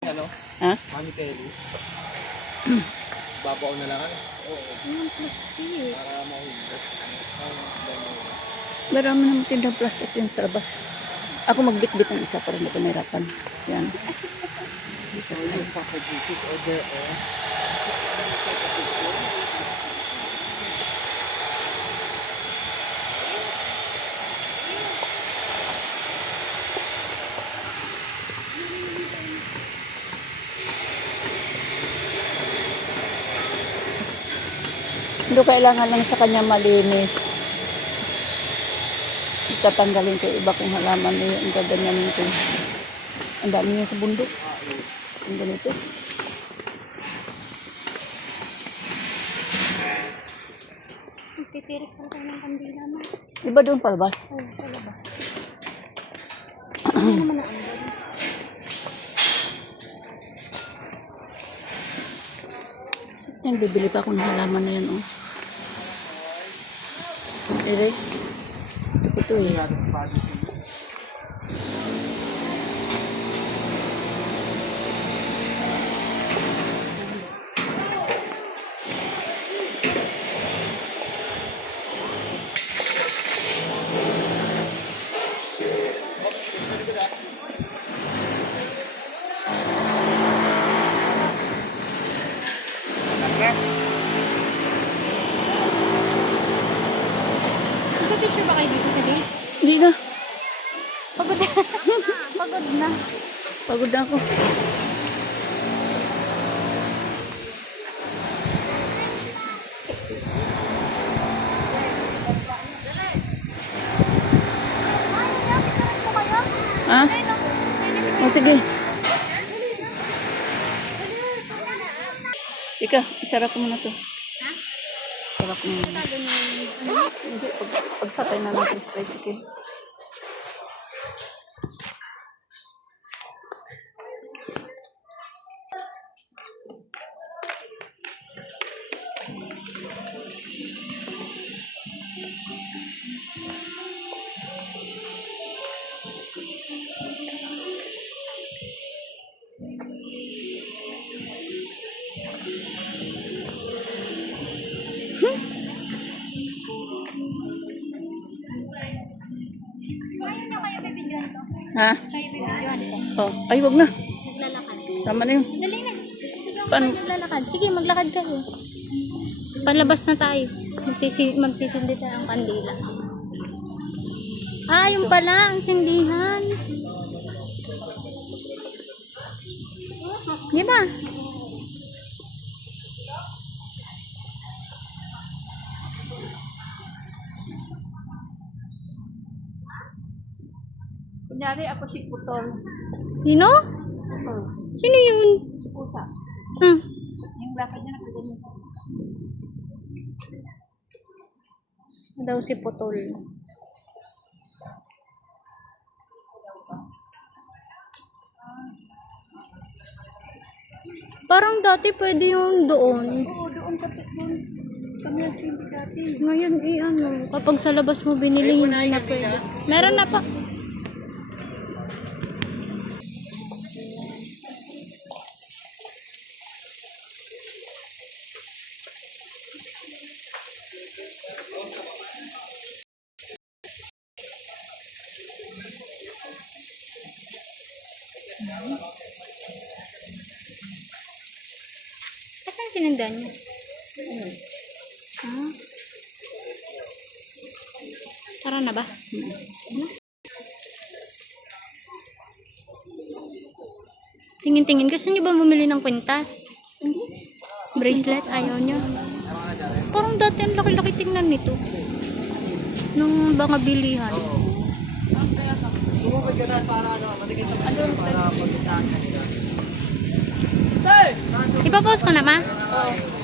Ano? Ha? Mami Telly. Babaw na lang. Oo. Yung plastic. Para mahulog. Marami naman tindang plastic din sa labas. Ako magbitbit ng isa para hindi ko nahirapan. Yan. So, yung pakabusit o there o. Hindi kailangan lang sa kanya malinis. Tatanggalin ko iba kong halaman niya. Ang gaganyanin ko. Ang dami niya sa bundok. Ang ganito. Titirik pa tayo ng kandila mo. Iba doon palabas. Oo, sa labas. Ano naman ang ambon? Yan, bibili pa ako ng halaman na yan. Oh. Direk. Ito eh. Nagpa-picture ba kayo dito sa gate? Hindi na. Pagod na. Pagod na. Pagod na ako. Ha? Oh, sige. Ika, isara ko muna to. Ha? Isara ko muna. Hindi, pagsakay na natin sa tricycle. Ayaw niyo kayo bibidyohan to? Ha? Kayo bibidyohan to? Oh, ay, wag na. Naglalakad. Tama na yun. Dali na. Bibidyohan ko Pan- kayo naglalakad. Sige, maglakad kayo. Panlabas na tayo. Magsisindi tayo ang kandila. Ah, yung pala, ang sindihan. Di ba? Kunyari ako si Putol. Sino? Putol. Sino yun? Si Pusa. Hmm. Yung lakad niya nakaganyan. Daw si Putol. Parang dati pwede yung doon. Oo, doon sa doon. Kami nagsindi dati. Ngayon ano, kapag sa labas mo binili, hindi na pwede. Meron na pa. Asan sinundan niyo? Ah. Tara na ba? Tingin-tingin. Gusto niyo ba bumili ng kwintas? Bracelet? Ayaw niyo? Parang dati ang laki-laki tingnan nito. Nung mga bilihan. Bumabag ka na para ano, matigay sa mga para pagkitaan ka nila. Ipapost ko na ba? Oo.